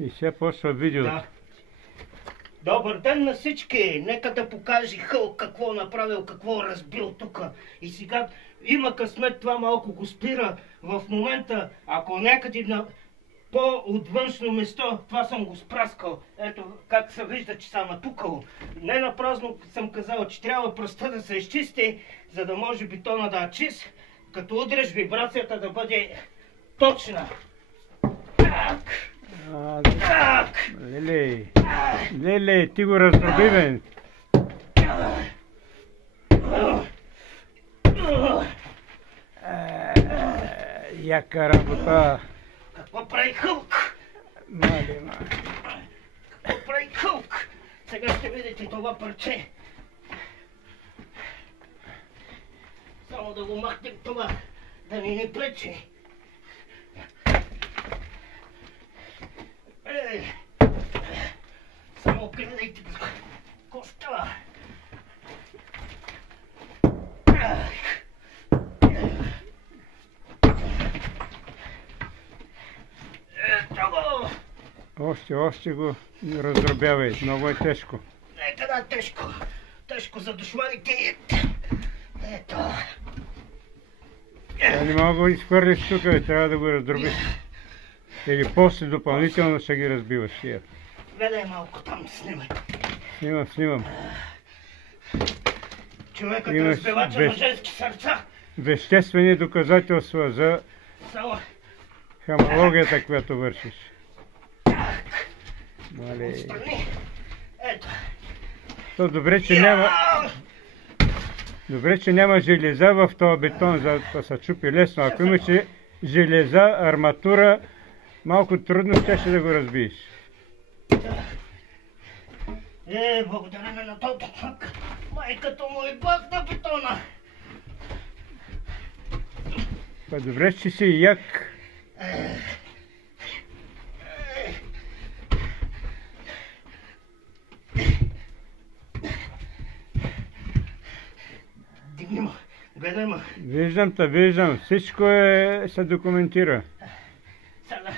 И сега почва видеото. Да. Добър ден на всички! Нека да покаже Хълк какво направил, какво разбил тук. И сега има късмет, това малко го спира. В момента, ако някъде на по-отвъншно место, това съм го спраскал. Ето как се вижда, че съм натукал. Не напразно съм казал, че трябва пръста да се изчисти, за да може бетона да е чист, като удреш вибрацията да бъде точна. Так! Так! Леле, ти го раздроби, бе. Яка работа. Какво прави Хълк? Мале. Какво прави Хълк? Сега ще видите това парче. Само да го махнем това, да ни пречи. Само гледайте какво става. Още го раздробявай. Много е тежко. Нека да е тежко. Тежко за душманите. Ето. Не мога да го изхвърлиш тук, трябва да го раздробиш. Или после допълнително ще ги разбиваш тия. Гледай малко там, снимай. Снимам. Човекът разбивача на женски сърца. Веществени доказателства за хамологията, която вършиш. Отстрани. Ето. То добре, че няма железа в този бетон, за да се чупи лесно. Ако имаше железа, арматура, малко трудно ще да го разбиеш. Благодарение на този човек. Майката му е бах на бетона. Добре, че си як. Дигни ма, гледай ма. Виждам. Всичко се документира. Сега.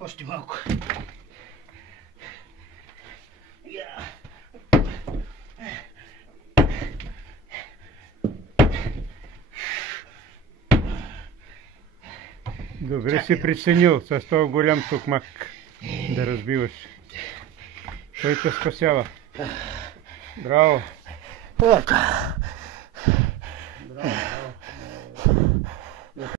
Още малко. Добре си преценил с този голям токмак да разбиваш. Той те спасява. Браво!